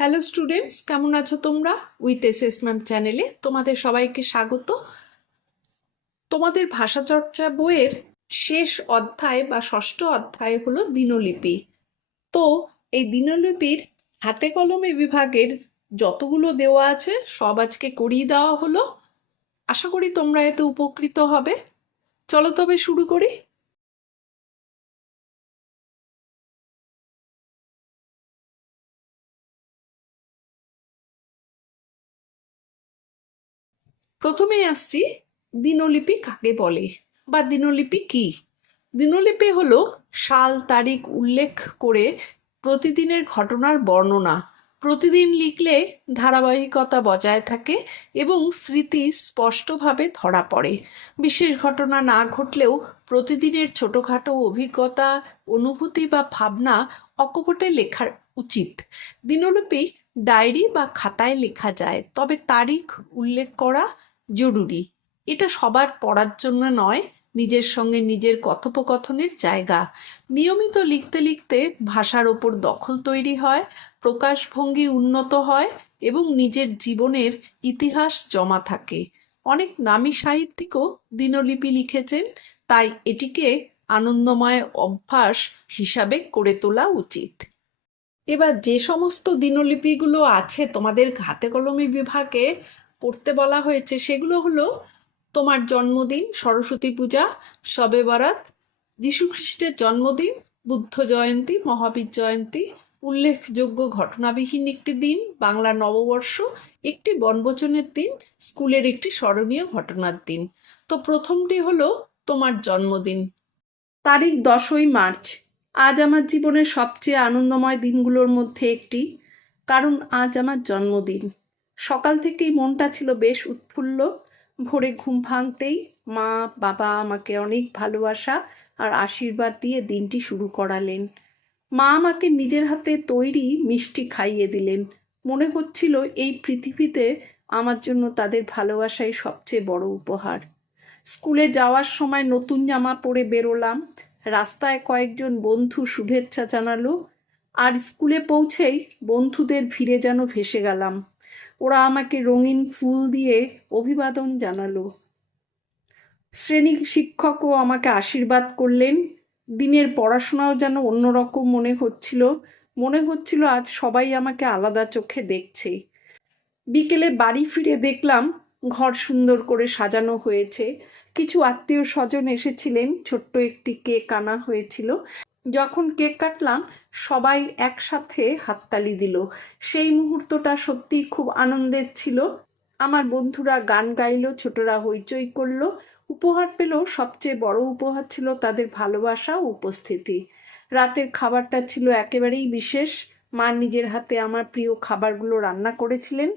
Hello students কেমন আছো তোমরা? উইথ এস ম্যাম চ্যানেলে তোমাদের সবাইকে স্বাগত। তোমাদের ভাষা চর্চা বইয়ের শেষ অধ্যায় বা ষষ্ঠ অধ্যায় হলো দিনলিপি। তো এই দিনলিপির হাতে কলমে বিভাগের যতগুলো দেওয়া আছে, সব আজকে করিয়ে দেওয়া হলো। আশা করি তোমরা এতে উপকৃত হবে। চলো তবে শুরু করি। প্রথমেই আসছি, দিনলিপি কাকে বলে? বা দিনলিপি কি? দিনলিপি হলো সাল তারিখ উল্লেখ করে প্রতিদিনের ঘটনার বর্ণনা। প্রতিদিন লিখলে ধারাবাহিকতা বজায় থাকে এবং স্মৃতি স্পষ্টভাবে ধরা পড়ে। বিশেষ ঘটনা না ঘটলেও প্রতিদিনের ছোটোখাটো অভিজ্ঞতা, অনুভূতি বা ভাবনা অকপটে লেখা উচিত। দিনলিপি ডায়েরি বা খাতায় লেখা যায়, তবে তারিখ উল্লেখ করা জরুরি। এটা সবার পড়ার জন্য নয়, নিজের সঙ্গে নিজের কথোপকথনের জায়গা। নিয়মিত লিখতে লিখতে ভাষার ওপর দখল তৈরি হয়, প্রকাশভঙ্গি উন্নত হয় এবং নিজের জীবনের ইতিহাস জমা থাকে। অনেক নামী সাহিত্যিকও দিনলিপি লিখেছেন, তাই এটিকে আনন্দময় অভ্যাস হিসাবে করে তোলা উচিত। এবার যে সমস্ত দিনলিপিগুলো আছে তোমাদের হাতে কলমে বিভাগে পড়তে বলা হয়েছে, সেগুলো হলো তোমার জন্মদিন, সরস্বতী পূজা, শবে বরাত যীশুখ্রিস্টের জন্মদিন, বুদ্ধ জয়ন্তী, মহাবীর জয়ন্তী, উল্লেখযোগ্য ঘটনাবিহীন একটি দিন, বাংলা নববর্ষ, একটি বনবচনের দিন, স্কুলের একটি স্মরণীয় ঘটনার দিন। তো প্রথমটি হলো তোমার জন্মদিন। তারিখ দশই মার্চ। আজ আমার জীবনের সবচেয়ে আনন্দময় দিনগুলোর মধ্যে একটি, কারণ আজ আমার জন্মদিন। সকাল থেকেই মনটা ছিল বেশ উৎফুল্ল। ভোরে ঘুম ভাঙতেই মা, বাবা আমাকে অনেক ভালোবাসা আর আশীর্বাদ দিয়ে দিনটি শুরু করালেন। মা আমাকে নিজের হাতে তৈরি মিষ্টি খাইয়ে দিলেন। মনে হচ্ছিল এই পৃথিবীতে আমার জন্য তাদের ভালোবাসাই সবচেয়ে বড় উপহার। স্কুলে যাওয়ার সময় নতুন জামা পরে বেরোলাম। রাস্তায় কয়েকজন বন্ধু শুভেচ্ছা জানালো। আর স্কুলে পৌঁছেই বন্ধুদের ভিড়ে যেন ভেসে গেলাম। ওরা আমাকে রঙিন ফুল দিয়ে অভিবাদন জানালো। শ্রেণি শিক্ষকও আমাকে আশীর্বাদ করলেন। দিনের পড়াশোনাও যেন অন্যরকম মনে হচ্ছিল। মনে হচ্ছিল আজ সবাই আমাকে আলাদা চোখে দেখছে। বিকেলে বাড়ি ফিরে দেখলাম ঘর সুন্দর করে সাজানো হয়েছে। কিছু আত্মীয় স্বজন এসেছিলেন। ছোট্ট একটি কেক আনা হয়েছিল। যখন কেক কাটলাম, সবাই একসাথে হাততালি দিল। সেই মুহূর্তটা সত্যি খুব আনন্দের ছিল। আমার বন্ধুরা গান গাইলো, ছোটরা হইচই করল। উপহার পেল, সবচেয়ে বড় উপহার ছিল তাদের ভালোবাসা উপস্থিতি। রাতের খাবারটা ছিল একেবারেই বিশেষ। মা নিজের হাতে আমার প্রিয় খাবারগুলো রান্না করেছিলেন।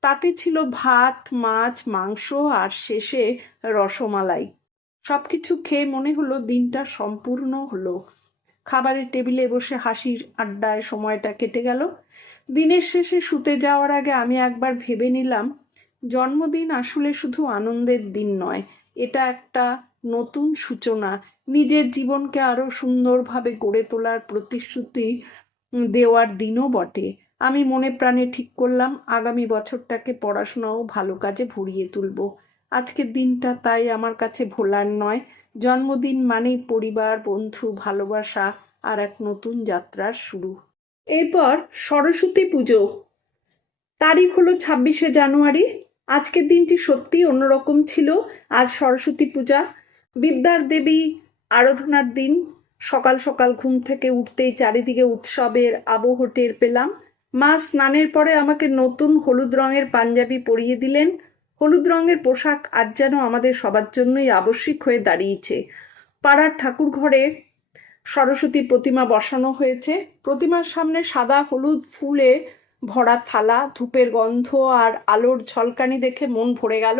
তাতে ছিল ভাত, মাছ, মাংস আর শেষে রসমালাই। সবকিছু খেয়ে মনে হলো দিনটা সম্পূর্ণ হলো। খাবারের টেবিলে বসে হাসির আড্ডায় সময়টা কেটে গেল। দিনের শেষে শুতে যাওয়ার আগে আমি একবার ভেবে নিলাম, জন্মদিন আসলে শুধু আনন্দের দিন নয়, এটা একটা নতুন সূচনা। নিজের জীবনকে আরও সুন্দরভাবে গড়ে তোলার প্রতিশ্রুতি দেওয়ার দিনও বটে। আমি মনে প্রাণে ঠিক করলাম, আগামী বছরটাকে পড়াশোনা ও ভালো কাজে ভরিয়ে তুলব। আজকের দিনটা তাই আমার কাছে ভোলার নয় জন্মদিন মানে পরিবার, বন্ধু, ভালোবাসা আর এক নতুন যাত্রার শুরু। এরপর সরস্বতী পুজো। তারিখ হলো ছাব্বিশে জানুয়ারি। আজকের দিনটি সত্যিই অন্যরকম ছিল। আজ সরস্বতী পূজা। বিদ্যার দেবী আরাধনার দিন। সকাল সকাল ঘুম থেকে উঠতেই চারিদিকে উৎসবের আবহ টের পেলাম। মা স্নানের পরে আমাকে নতুন হলুদ রঙের পাঞ্জাবি পরিয়ে দিলেন। হলুদ রঙের পোশাক আজ যেন আমাদের সবার জন্যই আবশ্যিক হয়ে দাঁড়িয়েছে। পাড়ার ঠাকুর ঘরে সরস্বতী প্রতিমা বসানো হয়েছে। প্রতিমার সামনে সাদা হলুদ ফুলে ভরা থালা, ধূপের গন্ধ আর আলোর ঝলকানি দেখে মন ভরে গেল।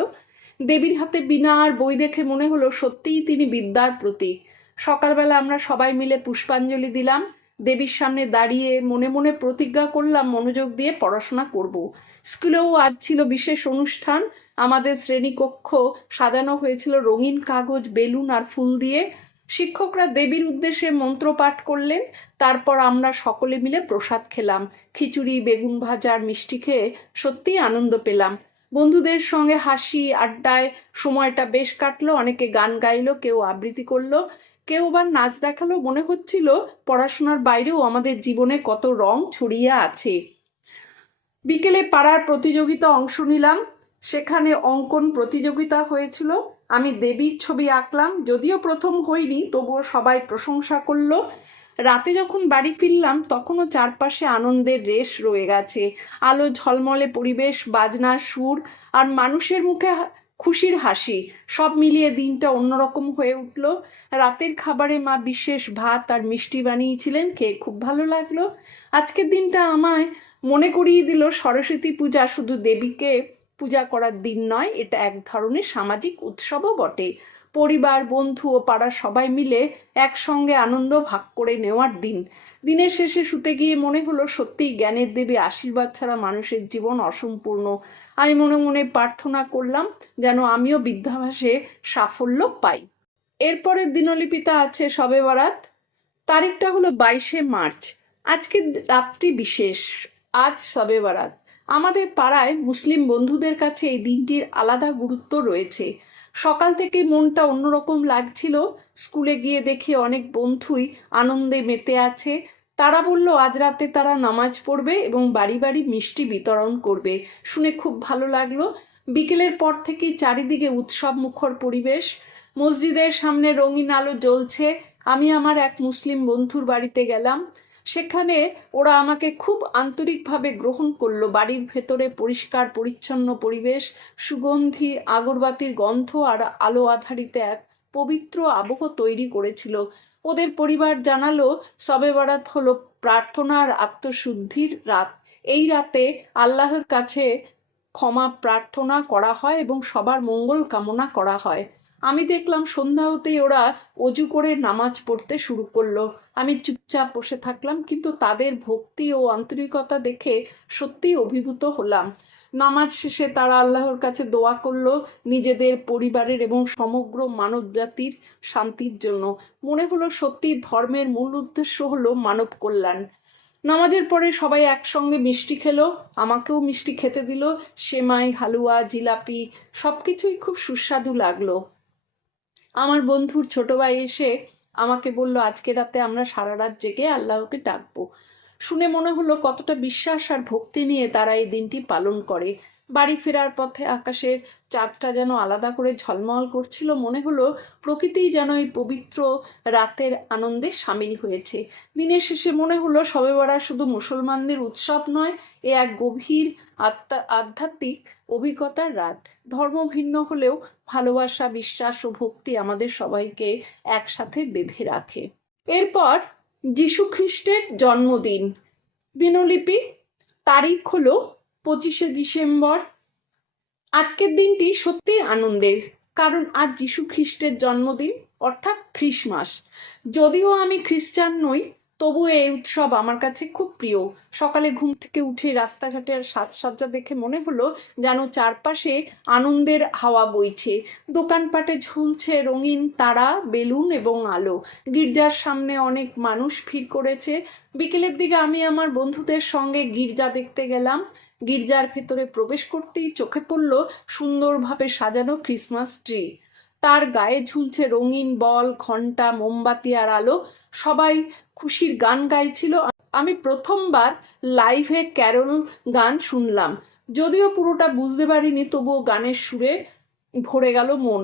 দেবীর হাতে বিনা আর বই দেখে মনে হলো সত্যিই তিনি বিদ্যার প্রতীক। সকালবেলা আমরা সবাই মিলে পুষ্পাঞ্জলি দিলাম। দেবীর সামনে দাঁড়িয়ে মনে মনে প্রতিজ্ঞা করলাম মনোযোগ দিয়ে পড়াশোনা করব। স্কুলেও আজ ছিল বিশেষ অনুষ্ঠান। আমাদের শ্রেণীকক্ষ সাজানো হয়েছিল রঙিন কাগজ, বেলুন আর ফুল দিয়ে। শিক্ষকরা দেবীর উদ্দেশ্যে মন্ত্র পাঠ করলেন। তারপর আমরা সকলে মিলে প্রসাদ খেলাম। খিচুড়ি, বেগুন ভাজা আর মিষ্টি খেয়ে সত্যিই আনন্দ পেলাম। বন্ধুদের সঙ্গে হাসি, আড্ডায় সময়টা বেশ কাটলো। অনেকে গান গাইলো, কেউ আবৃত্তি করল, কেউ আবার নাচ দেখাল। মনে হচ্ছিল পড়াশোনার বাইরেও আমাদের জীবনে কত রং ছড়িয়ে আছে। বিকেলে পাড়ার প্রতিযোগিতা অংশ নিলাম। সেখানে অঙ্কন প্রতিযোগিতা হয়েছিল। আমি দেবীর ছবি আঁকলাম, যদিও প্রথম হইনি তবুও সবাই প্রশংসা করল। রাতে যখন বাড়ি ফিরলাম, তখনও চারপাশে আনন্দের রেশ রয়ে গেছে। আলো ঝলমলে পরিবেশ বাজনার সুর, আর মানুষের মুখে খুশির হাসি, সব মিলিয়ে দিনটা অন্যরকম হয়ে উঠল। রাতের খাবারে মা বিশেষ ভাত আর মিষ্টি বানিয়েছিলেন, খেয়ে খুব ভালো লাগল। আজকের দিনটা আমায় মনে করিয়ে দিল সরস্বতী পূজা, শুধু দেবীকে পূজা করার দিন নয়, এটা এক ধরনের সামাজিক উৎসবও বটে। পরিবার, বন্ধু ও পাড়ার সবাই মিলে একসঙ্গে আনন্দ ভাগ করে নেওয়ার দিন। দিনের শেষে শুতে গিয়ে মনে হলো সত্যিই জ্ঞানের দেবী আশীর্বাদ ছাড়া মানুষের জীবন অসম্পূর্ণ। আমি মনে মনে প্রার্থনা করলাম যেন আমিও বিদ্যাভাসে সাফল্য পাই। এরপরের দিনলিপিতা আছে সবে বরাত। তারিখটা হলো বাইশে মার্চ। আজকে রাত্রি বিশেষ। আজ সবে বরাত। আমাদের পাড়ায় মুসলিম বন্ধুদের কাছে এই দিনটির আলাদা গুরুত্ব রয়েছে। সকাল থেকে মনটা অন্যরকম লাগছিল। স্কুলে গিয়ে দেখি অনেক বন্ধুই আনন্দে মেতে আছে। তারা বলল, আজ রাতে তারা নামাজ পড়বে এবং বাড়ি বাড়ি মিষ্টি বিতরণ করবে। শুনে খুব ভালো লাগল। বিকেলের পর থেকেই চারিদিকে উৎসব মুখর পরিবেশ। মসজিদের সামনে রঙিন আলো জ্বলছে। আমি আমার এক মুসলিম বন্ধুর বাড়িতে গেলাম। সেখানে ওরা আমাকে খুব আন্তরিকভাবে গ্রহণ করল। বাড়ির ভেতরে পরিষ্কার, পরিচ্ছন্ন পরিবেশ, সুগন্ধি, আগরবাতির গন্ধ আর আলো আধারিত এক পবিত্র আবহ তৈরি করেছিল। ওদের পরিবার জানালো, সবে বরাত হলো প্রার্থনার আত্মশুদ্ধির রাত। এই রাতে আল্লাহর কাছে ক্ষমা প্রার্থনা করা হয় এবং সবার মঙ্গল কামনা করা হয়। আমি দেখলাম সন্ধ্যা হতেই ওরা অজু করে নামাজ পড়তে শুরু করল। আমি চুপচাপ বসে থাকলাম, কিন্তু তাদের ভক্তি ও আন্তরিকতা দেখে সত্যিই অভিভূত হলাম। নামাজ শেষে তারা আল্লাহর কাছে দোয়া করল নিজেদের পরিবারের এবং সমগ্র মানব জাতির শান্তির জন্য। মনে হলো সত্যি ধর্মের মূল উদ্দেশ্য হলো মানব কল্যাণ। নামাজের পরে সবাই একসঙ্গে মিষ্টি খেলো, আমাকেও মিষ্টি খেতে দিল, সেমাই, হালুয়া, জিলাপি, সবকিছুই খুব সুস্বাদু লাগল। আমার বন্ধুর ছোট ভাই এসে আমাকে বলল, আজকে রাতে আমরা সারা রাত জেগে আল্লাহকে ডাকবো। শুনে মনে হলো কতটা বিশ্বাস আর ভক্তি নিয়ে তারা এই দিনটি পালন করে। বাড়ি ফেরার পথে আকাশের চাঁদটা যেন আলাদা করে ঝলমল করছিল, মনে হলো প্রকৃতিই যেন এই পবিত্র রাতের আনন্দে সামিল হয়েছে। দিনের শেষে মনে হলো সবে শুধু মুসলমানদের উৎসব নয়, এ এক গভীর আত্মা, আধ্যাত্মিক অভিজ্ঞতার রাত। ধর্ম ভিন্ন হলেও ভালোবাসা, বিশ্বাস ও ভক্তি আমাদের সবাইকে একসাথে বেঁধে রাখে। এরপর যীশু খ্রিস্টের জন্মদিন। দিনলিপি, তারিখ হলো পঁচিশে ডিসেম্বর। আজকের দিনটি সত্যিই আনন্দের, কারণ আজ যীশু খ্রিস্টের জন্মদিন, অর্থাৎ খ্রিসমাস। যদিও আমি খ্রিস্টান নই তবু এই উৎসব আমার কাছে খুব প্রিয়। সকালে ঘুম থেকে উঠে রাস্তাঘাটের সাজসজ্জা দেখে মনে হলো যেন চারপাশে আনন্দের হাওয়া বইছে। দোকানপাটে ঝুলছে রঙিন তারা, বেলুন এবং আলো। গির্জার সামনে অনেক মানুষ ভিড় করেছে। বিকেলের দিকে আমি আমার বন্ধুদের সঙ্গে গির্জা দেখতে গেলাম। গির্জার ভেতরে প্রবেশ করতেই চোখে পড়ল সুন্দরভাবে সাজানো ক্রিসমাস ট্রি। তার গায়ে ঝুলছে রঙিন বল ঘণ্টা মোমবাতি আর আলো। সবাই খুশির গান গাইছিল। আমি প্রথমবার লাইভে ক্যারল গান শুনলাম। যদিও পুরোটা বুঝতে পারিনি, তবুও গানের সুরে ভরে গেল মন।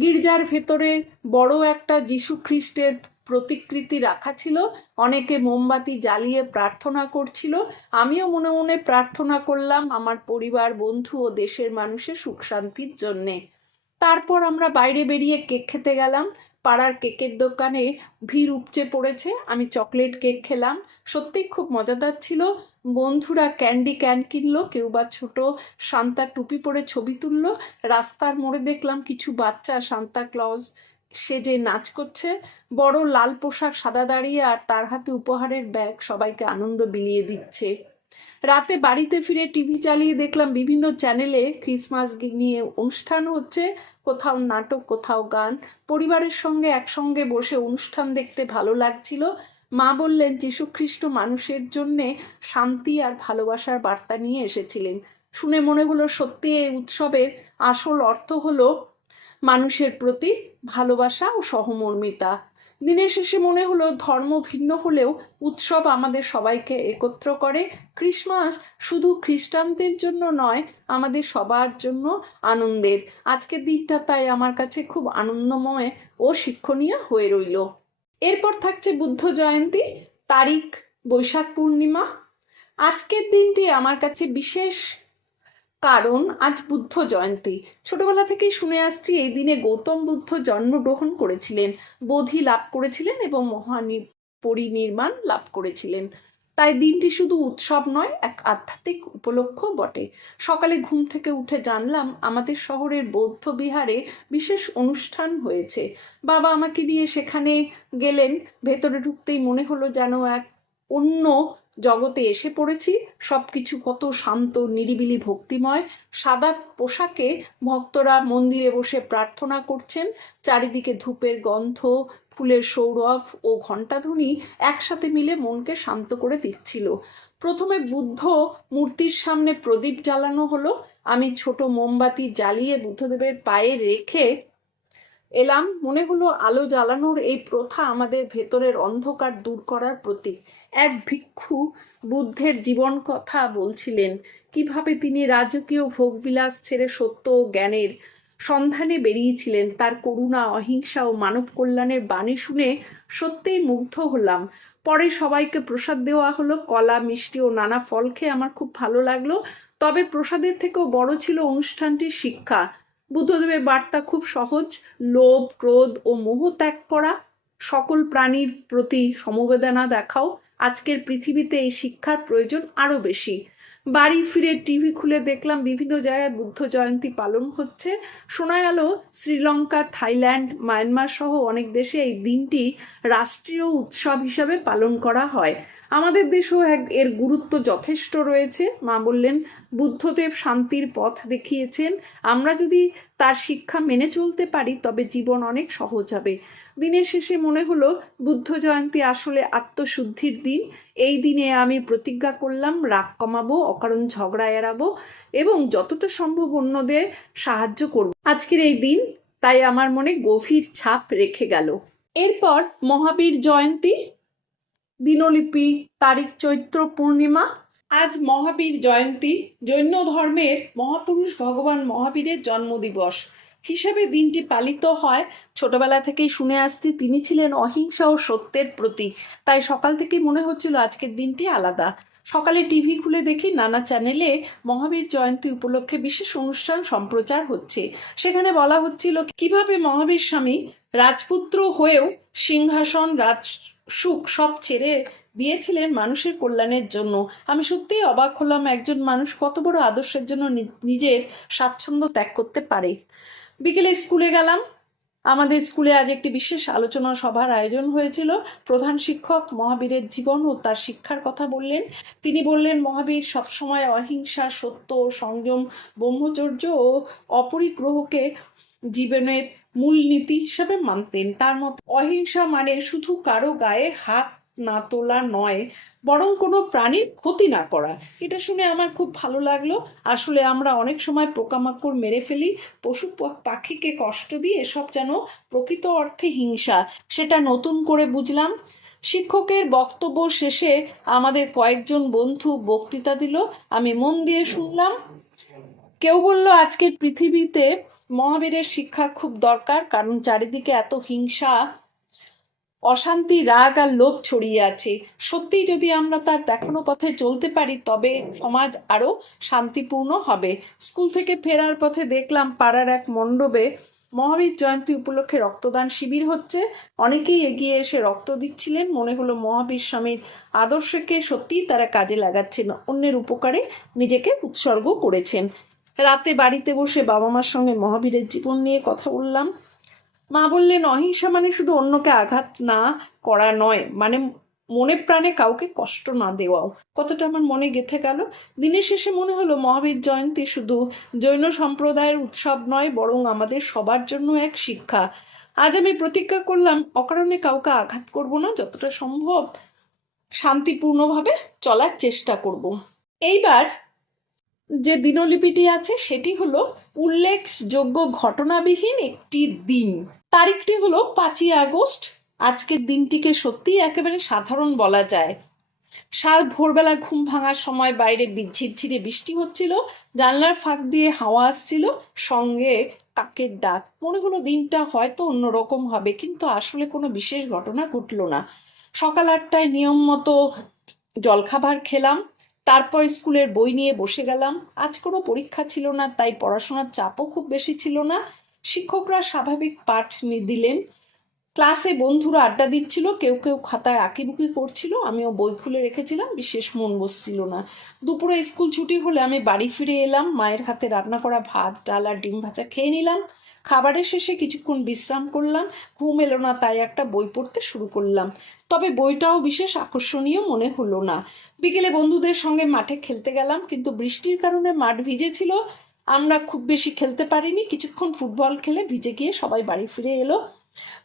গির্জার ভেতরে বড় একটা যীশু খ্রিস্টের প্রতিকৃতি রাখা ছিল। অনেকে মোমবাতি জ্বালিয়ে প্রার্থনা করছিল। আমিও মনে মনে প্রার্থনা করলাম আমার পরিবার, বন্ধু ও দেশের মানুষের সুখ শান্তির জন্যে। তারপর আমরা বাইরে বেরিয়ে কেক খেতে গেলাম। পাড়ার কেকের দোকানে ভিড় উপচে পড়েছে। আমি চকলেট কেক খেলাম। সত্যিই খুব মজাদার ছিল। বন্ধুরা ক্যান্ডি ক্যান কিনলো, কেউ বা ছোট সান্তা টুপি পরে ছবি তুললো। রাস্তার মোড়ে দেখলাম কিছু বাচ্চা সান্তা ক্লজ সেজে নাচ করছে। বড় লাল পোশাক, সাদা দাঁড়িয়ে আর তার হাতে উপহারের ব্যাগ সবাইকে আনন্দ বিলিয়ে দিচ্ছে। রাতে বাড়িতে ফিরে টিভি চালিয়ে দেখলাম বিভিন্ন চ্যানেলে ক্রিসমাস নিয়ে অনুষ্ঠান হচ্ছে। কোথাও নাটক, কোথাও গান, পরিবারের সঙ্গে একসঙ্গে বসে অনুষ্ঠান দেখতে ভালো লাগছিল। মা বললেন, যীশুখ্রিস্ট মানুষের জন্যে শান্তি আর ভালোবাসার বার্তা নিয়ে এসেছিলেন। শুনে মনে হলো সত্যি এই উৎসবের আসল অর্থ হলো মানুষের প্রতি ভালোবাসা ও সহমর্মিতা। দিনের শেষে মনে হলো ধর্ম ভিন্ন হলেও উৎসব আমাদের সবাইকে একত্র করে। ক্রিসমাস শুধু খ্রিস্টানদের জন্য নয়, আমাদের সবার জন্য আনন্দের। আজকের দিনটা তাই আমার কাছে খুব আনন্দময় ও শিক্ষণীয় হয়ে রইল। এরপর থাকছে বুদ্ধ জয়ন্তী, তারিখ বৈশাখ পূর্ণিমা। আজকের দিনটি আমার কাছে বিশেষ কারণ আজ বুদ্ধ জয়ন্তী। ছোটবেলা থেকেই শুনে আসছি এই দিনে গৌতম বুদ্ধ জন্মগ্রহণ করেছিলেন। বোধি লাভ করেছিলেন এবং মহানি পরিনির্মাণ লাভ করেছিলেন। তাই দিনটি শুধু উৎসব নয়, এক আধ্যাত্মিক উপলক্ষ বটে। সকালে ঘুম থেকে উঠে জানলাম আমাদের শহরের বৌদ্ধ বিহারে বিশেষ অনুষ্ঠান হয়েছে। বাবা আমাকে নিয়ে সেখানে গেলেন। ভেতরে ঢুকতেই মনে হলো যেন এক অন্য জগতে এসে পড়েছি। সব কিছু কত শান্ত, নিরিবিলি, ভক্তিময়। সাদা পোশাকে ভক্তরা মন্দিরে বসে প্রার্থনা করছেন। চারিদিকে ধূপের গন্ধ, ফুলের সৌরভ ও ঘণ্টাধ্বনি একসাথে মিলে মনকে শান্ত করে দিচ্ছিল। প্রথমে বুদ্ধ মূর্তির সামনে প্রদীপ জ্বালানো হলো। আমি ছোট মোমবাতি জ্বালিয়ে বুদ্ধদেবের পায়ে রেখে এলাম। মনে হলো আলো জ্বালানোর এই প্রথা আমাদের ভেতরের অন্ধকার দূর করার প্রতীক। এক ভিক্ষু বুদ্ধের জীবন কথা বলছিলেন, কীভাবে তিনি রাজকীয় ভোগবিলাস ছেড়ে সত্য ও জ্ঞানের সন্ধানে বেরিয়েছিলেন, তার করুণা, অহিংসা ও মানব কল্যাণের বাণী শুনে সত্যিই মুগ্ধ হলাম। পরে সবাইকে প্রসাদ দেওয়া হলো, কলা, মিষ্টি ও নানা ফল খেয়ে আমার খুব ভালো লাগল। তবে প্রসাদের থেকেও বড় ছিল অনুষ্ঠানটির শিক্ষা। বুদ্ধদেবের বার্তা খুব সহজ। লোভ, ক্রোধ ও মোহ ত্যাগ করা। সকল প্রাণীর প্রতি সমবেদনা দেখাও। আজকের পৃথিবীতে এই শিক্ষার প্রয়োজন আরও বেশি। বাড়ি ফিরে টিভি খুলে দেখলাম বিভিন্ন জায়গায় বুদ্ধ জয়ন্তী পালন হচ্ছে। শোনা গেল শ্রীলঙ্কা, থাইল্যান্ড, মায়ানমার সহ অনেক দেশে এই দিনটি রাষ্ট্রীয় উৎসব হিসাবে পালন করা হয়। আমাদের দেশেও এক- এর গুরুত্ব যথেষ্ট রয়েছে। মা বললেন, বুদ্ধদেব শান্তির পথ দেখিয়েছেন। আমরা যদি তার শিক্ষা মেনে চলতে পারি, তবে জীবন অনেক সহজ হবে। দিনের শেষে মনে হলো, বুদ্ধ জয়ন্তী আসলে আত্মশুদ্ধির দিন। এই দিনে আমি প্রতিজ্ঞা করলাম, রাগ কমাবো, অকারণ ঝগড়া এড়াবো এবং যতটা সম্ভব অন্যদের সাহায্য করব। আজকের এই দিন তাই আমার মনে গভীর ছাপ রেখে গেল। এরপর মহাবীর জয়ন্তী দিনলিপি, তারিখ চৈত্র পূর্ণিমা, আজ মহাবীর জয়ন্তী। জৈন ধর্মের মহাপুরুষ ভগবান মহাবীরের জন্মদিবস। হিসাবে দিনটি পালিত হয়। ছোটবেলা থেকেই শুনে আসছি, তিনি ছিলেন অহিংসা ও সত্যের প্রতীক। তাই সকাল থেকেই মনে হচ্ছিল আজকের দিনটি আলাদা। সকালে টিভি খুলে দেখি নানা চ্যানেলে মহাবীর জয়ন্তী উপলক্ষে বিশেষ অনুষ্ঠান সম্প্রচার হচ্ছে। সেখানে বলা হচ্ছিল, কীভাবে মহাবীর স্বামী রাজপুত্র হয়েও সিংহাসন, রাজ সুখ সব ছেড়ে দিয়েছিলেন মানুষের কল্যাণের জন্য। আমি সত্যিই অবাক হলাম একজন মানুষ কত বড় আদর্শের জন্য নিজের স্বাচ্ছন্দ্য ত্যাগ করতে পারে। বিকেলে স্কুলে গেলাম। আমাদের স্কুলে আজ একটি বিশেষ আলোচনা সভার আয়োজন হয়েছিল। প্রধান শিক্ষক মহাবীরের জীবন ও তার শিক্ষার কথা বললেন। তিনি বললেন, মহাবীর সবসময় অহিংসা, সত্য, সংযম, ব্রহ্মচর্য ও অপরিগ্রহকে জীবনের মূল নীতি হিসেবে মানতেন। তার মত, অহিংসা মানে শুধু কারও গায়ে হাত না তোলা নয়, বরং কোনো প্রাণীর ক্ষতি না করা। এটা শুনে আমার খুব ভালো লাগল। আসলে আমরা অনেক সময় পোকামাকড় মেরে ফেলি, পশু পাখিকে কষ্ট দিয়ে এসব যেন প্রকৃত অর্থে হিংসা, সেটা নতুন করে বুঝলাম। শিক্ষকের বক্তব্য শেষে আমাদের কয়েকজন বন্ধু বক্তৃতা দিল। আমি মন দিয়ে শুনলাম। কেউ বলল, আজকের পৃথিবীতে মহাবীরের শিক্ষা খুব দরকার, কারণ চারিদিকে এত হিংসা অশান্তি, রাগ আর লোভ ছড়িয়ে আছে। সত্যিই যদি আমরা তার দেখানো পথে চলতে পারি, তবে সমাজ আরও শান্তিপূর্ণ হবে। স্কুল থেকে ফেরার পথে দেখলাম পাড়ার এক মণ্ডপে মহাবীর জয়ন্তী উপলক্ষে রক্তদান শিবির হচ্ছে। অনেকেই এগিয়ে এসে রক্ত দিচ্ছিলেন। মনে হলো মহাবীর স্বামীর আদর্শকে সত্যিই তারা কাজে লাগাচ্ছেন, অন্যের উপকারে নিজেকে উৎসর্গ করেছেন। রাতে বাড়িতে বসে বাবা মার সঙ্গে মহাবীরের জীবন নিয়ে কথা বললাম। মা বললেন অহিংসা মানে শুধু অন্যকে আঘাত না করা নয় মানে মনে প্রাণে কাউকে কষ্ট না দেওয়াও। কতটা আমার মনে গেঁথে গেল। দিনের শেষে মনে হলো, মহাবীর জয়ন্তী শুধু জৈন সম্প্রদায়ের উৎসব নয়, বরং আমাদের সবার জন্য এক শিক্ষা। আজ আমি প্রতিজ্ঞা করলাম, অকারণে কাউকে আঘাত করব না, যতটা সম্ভব শান্তিপূর্ণভাবে চলার চেষ্টা করব। এইবার যে দিনলিপিটি আছে, সেটি হলো, উল্লেখযোগ্য ঘটনাবিহীন একটি দিন। তারিখটি হলো পাঁচই আগস্ট। আজকের দিনটিকে সত্যিই একেবারে সাধারণ বলা যায়। সাল ভোরবেলা ঘুম ভাঙার সময় বাইরে ঝিরঝিরে বৃষ্টি হচ্ছিল, জানলার ফাঁক দিয়ে হাওয়া আসছিল, সঙ্গে কাকের ডাক। মনে হলো দিনটা হয়তো অন্যরকম হবে, কিন্তু আসলে কোনো বিশেষ ঘটনা ঘটলো না। সকাল আটটায় নিয়ম মতো জলখাবার খেলাম, তারপর স্কুলের বই নিয়ে বসে গেলাম। আজ কোনো পরীক্ষা ছিল না, তাই পড়াশোনার চাপও খুব বেশি ছিল না। শিক্ষকরা স্বাভাবিক পাঠ দিলেন। ক্লাসে বন্ধুরা আড্ডা দিচ্ছিল, কেউ কেউ খাতায় আঁকিবুকি করছিল, আমিও বই খুলে রেখেছিলাম, বিশেষ মন বসছিল না। দুপুরে স্কুল ছুটি হলে আমি বাড়ি ফিরে এলাম, মায়ের হাতে রান্না করা ভাত, ডাল আর ডিম ভাজা খেয়ে নিলাম। খাবারের শেষে কিছুক্ষণ বিশ্রাম করলাম, ঘুম এলো না তাই একটা বই পড়তে শুরু করলাম। তবে বইটাও বিশেষ আকর্ষণীয় মনে হলো না। বিকেলে বন্ধুদের সঙ্গে মাঠে খেলতে গেলাম, কিন্তু বৃষ্টির কারণে মাঠ ভিজেছিল আমরা খুব বেশি খেলতে পারিনি। কিছুক্ষণ ফুটবল খেলে ভিজে গিয়ে সবাই বাড়ি ফিরে এলো।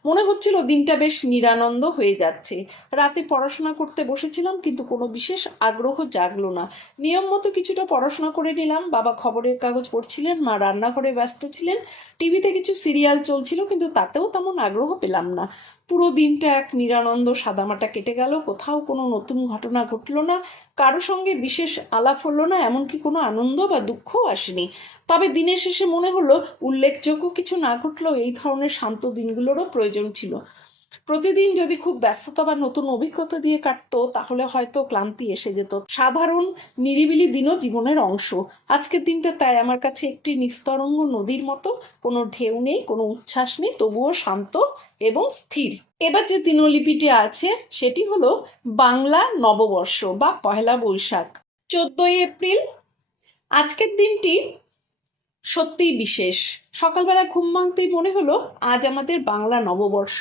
মনে হচ্ছিল দিনটা বেশ নিরানন্দ হয়ে যাচ্ছে। রাতে পড়াশোনা করতে বসেছিলাম, কিন্তু কোনো বিশেষ আগ্রহ জাগলো না। নিয়ম মতো কিছুটা পড়াশোনা করে নিলাম। বাবা খবরের কাগজ পড়ছিলেন, মা রান্নাঘরে ব্যস্ত ছিলেন, টিভিতে কিছু সিরিয়াল চলছিল, কিন্তু তাতেও তেমন আগ্রহ পেলাম না। পুরো দিনটা এক নিরানন্দ সাদামাটা কেটে গেল। কোথাও কোনো নতুন ঘটনা ঘটলো না। কারও সঙ্গে বিশেষ আলাপ হলো না, এমনকি কোনো আনন্দ বা দুঃখও আসেনি। তবে দিনের শেষে মনে হলো, উল্লেখযোগ্য কিছু না ঘটলেও এই ধরনের শান্ত দিনগুলোরও প্রয়োজন ছিল। প্রতিদিন যদি খুব ব্যস্ততা বা নতুন অভিজ্ঞতা দিয়ে কাটতো, তাহলে হয়তো ক্লান্তি এসে যেত। সাধারণ, নিরিবিলি দিনও জীবনের অংশ। আজকের দিনটা তাই আমার কাছে একটি নিস্তরঙ্গ নদীর মতো। কোনো ঢেউ নেই, কোনো উচ্ছ্বাস নেই, তবুও শান্ত এবং স্থির। এবার যে দিনলিপিটি আছে, সেটি হলো বাংলা নববর্ষ বা পহেলা বৈশাখ, চোদ্দই এপ্রিল। আজকের দিনটি সত্যিই বিশেষ। সকালবেলা ঘুম ভাঙতেই মনে হলো, আজ আমাদের বাংলা নববর্ষ।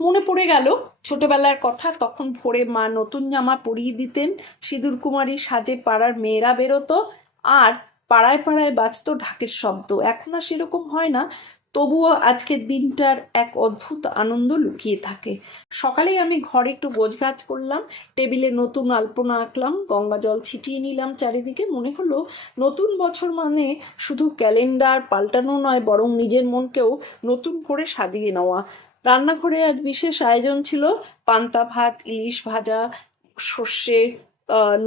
মনে পড়ে গেল, ছোটবেলার কথা তখন ভোরে মা নতুন জামা পরিয়ে দিতেন, সিঁদুর কুমারী সাজে পাড়ার মেয়েরা বেরোতো, আর পাড়ায় পাড়ায় বাজতো ঢাকের শব্দ। এখন আর সেরকম হয় না। তবুও আজকের দিনটার এক অদ্ভুত আনন্দ লুকিয়ে থাকে। সকালেই আমি ঘরে একটু গোছগাছ করলাম, টেবিলে নতুন আলপনা আঁকলাম, গঙ্গা জল ছিটিয়ে নিলাম চারিদিকে। মনে হলো নতুন বছর মানে শুধু ক্যালেন্ডার পাল্টানো নয়, বরং নিজের মনকেও নতুন করে সাজিয়ে নেওয়া। রান্নাঘরে আজ বিশেষ আয়োজন ছিল পান্তা ভাত, ইলিশ ভাজা, সর্ষে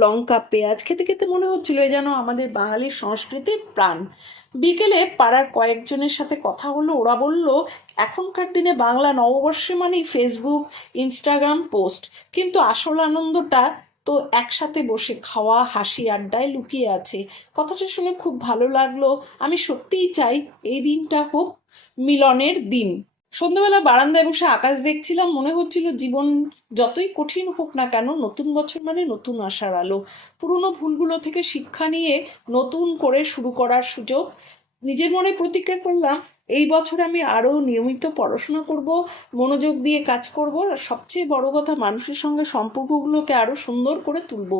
লঙ্কা, পেঁয়াজ। খেতে খেতে মনে হচ্ছিল এ যেন আমাদের বাঙালির সংস্কৃতির প্রাণ। বিকেলে পাড়ার কয়েকজনের সাথে কথা হলো, ওরা বলল, এখনকার দিনে বাংলা নববর্ষে মানেই ফেসবুক ইনস্টাগ্রাম পোস্ট কিন্তু আসল আনন্দটা তো একসাথে বসে খাওয়া, হাসি, আড্ডায় লুকিয়ে আছে। কথাটা শুনে খুব ভালো লাগল। আমি সত্যিই চাই এই দিনটা হোক মিলনের দিন। সন্ধ্যাবেলা বারান্দায় বসে আকাশ দেখছিলাম, মনে হচ্ছিল জীবন যতই কঠিন হোক না কেন, নতুন বছর মানে নতুন আশার আলো। পুরনো ভুলগুলো থেকে শিক্ষা নিয়ে নতুন করে শুরু করার সুযোগ নিজের মনে প্রতিজ্ঞা করলাম এই বছর আমি আরও নিয়মিত পড়াশোনা করব, মনোযোগ দিয়ে কাজ করব, আর সবচেয়ে বড় কথা মানুষের সঙ্গে সম্পর্কগুলোকে আরও সুন্দর করে তুলব।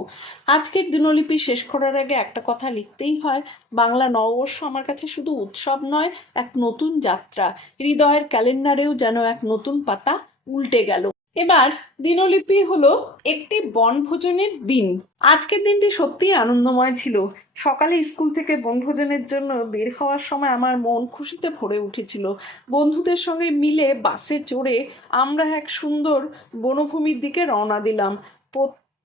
আজকের দিনলিপি শেষ করার আগে একটা কথা লিখতেই হয়, বাংলা নববর্ষ আমার কাছে শুধু উৎসব নয়, এক নতুন যাত্রা। হৃদয়ের ক্যালেন্ডারেও যেন এক নতুন পাতা উল্টে গেল। এবার দিনলিপি হলো একটি বনভোজনের দিন। আজকের দিনটি সত্যিই আনন্দময় ছিল। সকালে স্কুল থেকে বনভোজনের জন্য বের হওয়ার সময় আমার মন খুশিতে ভরে উঠেছিল। বন্ধুদের সঙ্গে মিলে বাসে চড়ে আমরা এক সুন্দর বনভূমির দিকে রওনা দিলাম।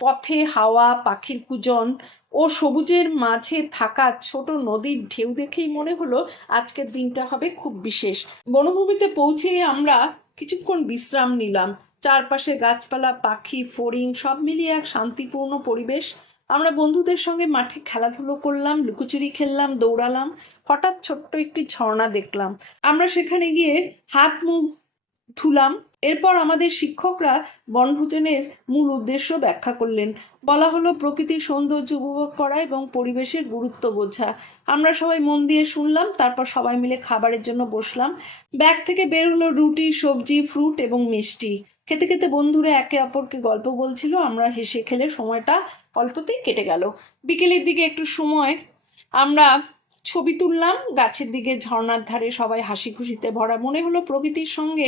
পথে হাওয়া, পাখির কুজন ও সবুজের মাঝে থাকা ছোট নদীর ঢেউ দেখেই মনে হলো আজকের দিনটা হবে খুব বিশেষ। বনভূমিতে পৌঁছে আমরা কিছুক্ষণ বিশ্রাম নিলাম। চারপাশে গাছপালা, পাখি, ফড়িং সব মিলিয়ে এক শান্তিপূর্ণ পরিবেশ। আমরা বন্ধুদের সঙ্গে মাঠে খেলাধুলো করলাম, লুকোচুরি খেললাম, দৌড়ালাম। হঠাৎ ছোট্ট একটি ঝর্ণা দেখলাম। আমরা সেখানে গিয়ে হাত মুখ ধুলাম। এরপর আমাদের শিক্ষকরা বনভোজনের মূল উদ্দেশ্য ব্যাখ্যা করলেন। বলা হলো, প্রকৃতির সৌন্দর্য উপভোগ করা এবং পরিবেশের গুরুত্ব বোঝা। আমরা সবাই মন দিয়ে শুনলাম, তারপর সবাই মিলে খাবারের জন্য বসলাম। ব্যাগ থেকে বের হলো রুটি, সবজি, ফ্রুট এবং মিষ্টি। খেতে খেতে বন্ধুরা একে অপরকে গল্প বলছিল, আমরা হেসে খেলে সময়টা অল্পতেই কেটে গেল। বিকেলের দিকে একটু সময়, আমরা ছবি তুললাম, গাছের দিকে ঝর্ণার ধারে সবাই হাসি খুশিতে ভরা। মনে হলো প্রকৃতির সঙ্গে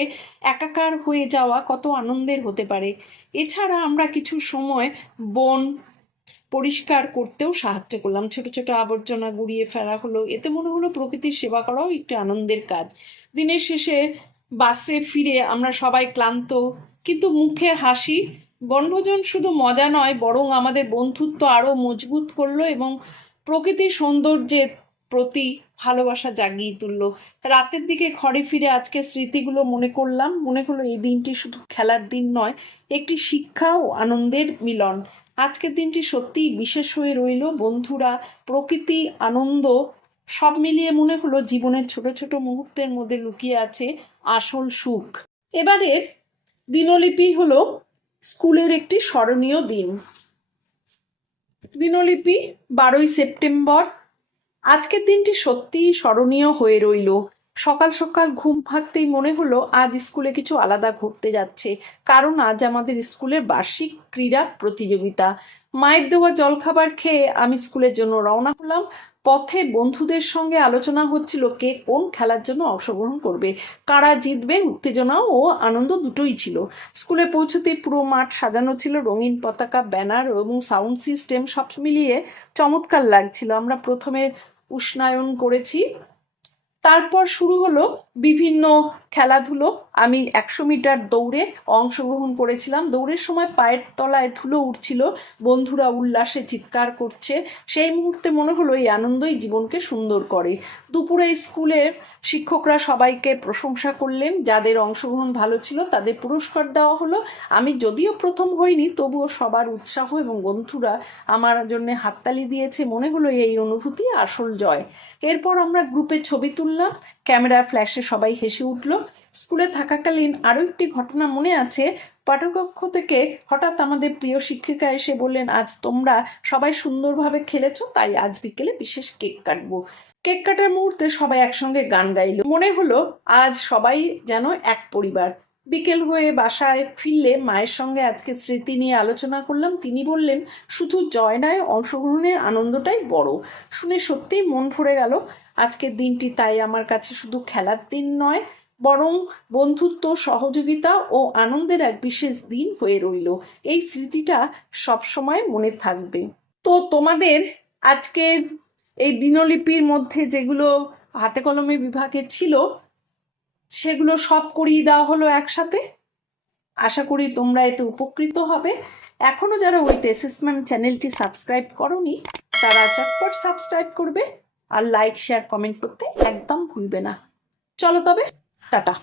একাকার হয়ে যাওয়া কত আনন্দের হতে পারে। এছাড়া আমরা কিছু সময় বন পরিষ্কার করতেও সাহায্য করলাম। ছোট ছোট আবর্জনা গুড়িয়ে ফেলা হলো। এতে মনে হলো প্রকৃতির সেবা করাও একটি আনন্দের কাজ। দিনের শেষে বাসে ফিরে আমরা সবাই ক্লান্ত কিন্তু মুখে হাসি। বনভোজন শুধু মজা নয়, বরং আমাদের বন্ধুত্ব আরও মজবুত করল এবং প্রকৃতির সৌন্দর্যের প্রতি ভালোবাসা জাগিয়ে তুললো। রাতের দিকে ঘরে ফিরে আজকে স্মৃতিগুলো মনে করলাম। মনে হলো এই দিনটি শুধু খেলার দিন নয়, একটি শিক্ষা ও আনন্দের মিলন। আজকের দিনটি সত্যিই বিশেষ হয়ে রইল। বন্ধুরা, প্রকৃতি, আনন্দ, সব মিলিয়ে মনে হলো জীবনের ছোট ছোট মুহূর্তের মধ্যে লুকিয়ে আছে আসল সুখ। এবারের দিনলিপি হলো স্কুলের একটি স্মরণীয় দিন। দিনলিপি বারোই সেপ্টেম্বর। আজকের দিনটি সত্যিই স্মরণীয় হয়ে রইল। সকাল সকাল ঘুম ভাগতেই মনে হলো আজ স্কুলে কিছু আলাদা ঘটতে যাচ্ছে। কারণ আজ আমাদের স্কুলের বার্ষিক ক্রীড়া প্রতিযোগিতা। মায়ের দেওয়া জলখাবার খেয়ে আমি স্কুলের জন্য রওনা হলাম। পথে বন্ধুদের সঙ্গে আলোচনা হচ্ছিল কে কোন খেলার জন্য অংশগ্রহণ করবে, কারা জিতবে, উত্তেজনা ও আনন্দ দুটোই ছিল। স্কুলে পৌঁছতে পুরো মাঠ সাজানো ছিল, রঙিন পতাকা, ব্যানার এবং সাউন্ড সিস্টেম সব মিলিয়ে চমৎকার লাগছিল। আমরা প্রথমে উষ্ণায়ন করেছি, তারপর শুরু হলো বিভিন্ন খেলাধুলো। আমি একশো মিটার দৌড়ে অংশগ্রহণ করেছিলাম। দৌড়ের সময় পায়ের তলায় ধুলো উঠছিল বন্ধুরা উল্লাসে চিৎকার করছে। সেই মুহূর্তে মনে হলো এই আনন্দই জীবনকে সুন্দর করে। দুপুরে স্কুলে শিক্ষকরা সবাইকে প্রশংসা করলেন। যাদের অংশগ্রহণ ভালো ছিল তাদের পুরস্কার দেওয়া হলো। আমি যদিও প্রথম হইনি, তবুও সবার উৎসাহ এবং বন্ধুরা আমার জন্য হাততালি দিয়েছে। মনে হলো এই অনুভূতি আসল জয়। এরপর আমরা গ্রুপে ছবি তুললাম। ক্যামেরা ফ্ল্যাশে সবাই হেসে উঠল। স্কুলে থাকাকালীন আরও একটি ঘটনা মনে আছে। পাঠকক্ষ থেকে হঠাৎ আমাদের প্রিয় শিক্ষিকা এসে বললেন, আজ তোমরা সবাই সুন্দরভাবে খেলেছো, তাই আজ বিকেলে বিশেষ কেক কাটবো। কেক কাটার মুহূর্তে সবাই একসঙ্গে গান গাইলো। মনে হলো, আজ সবাই যেন এক পরিবার। বিকেল হয়ে বাসায় ফিরলে মায়ের সঙ্গে আজকে স্মৃতি নিয়ে আলোচনা করলাম। তিনি বললেন, শুধু জয় নয়, অংশগ্রহণের আনন্দটাই বড়। শুনে সত্যিই মন ভরে গেল। আজকের দিনটি তাই আমার কাছে শুধু খেলার দিন নয়, বরং বন্ধুত্ব, সহযোগিতা ও আনন্দের এক বিশেষ দিন হয়ে রইল। এই স্মৃতিটা সবসময় মনে থাকবে। তো তোমাদের আজকের এই দিনলিপির মধ্যে যেগুলো হাতে কলমে বিভাগে ছিল, সেগুলো সব করিয়ে দেওয়া হলো একসাথে? আশা করি তোমরা এতে উপকৃত হবে। এখনও যারা উইথ অ্যাসেসমেন্ট চ্যানেলটি সাবস্ক্রাইব করনি, তারা চটপট সাবস্ক্রাইব করবে। আর লাইক শেয়ার কমেন্ট করতে একদম ভুলবে না। চলো তবে টাটা।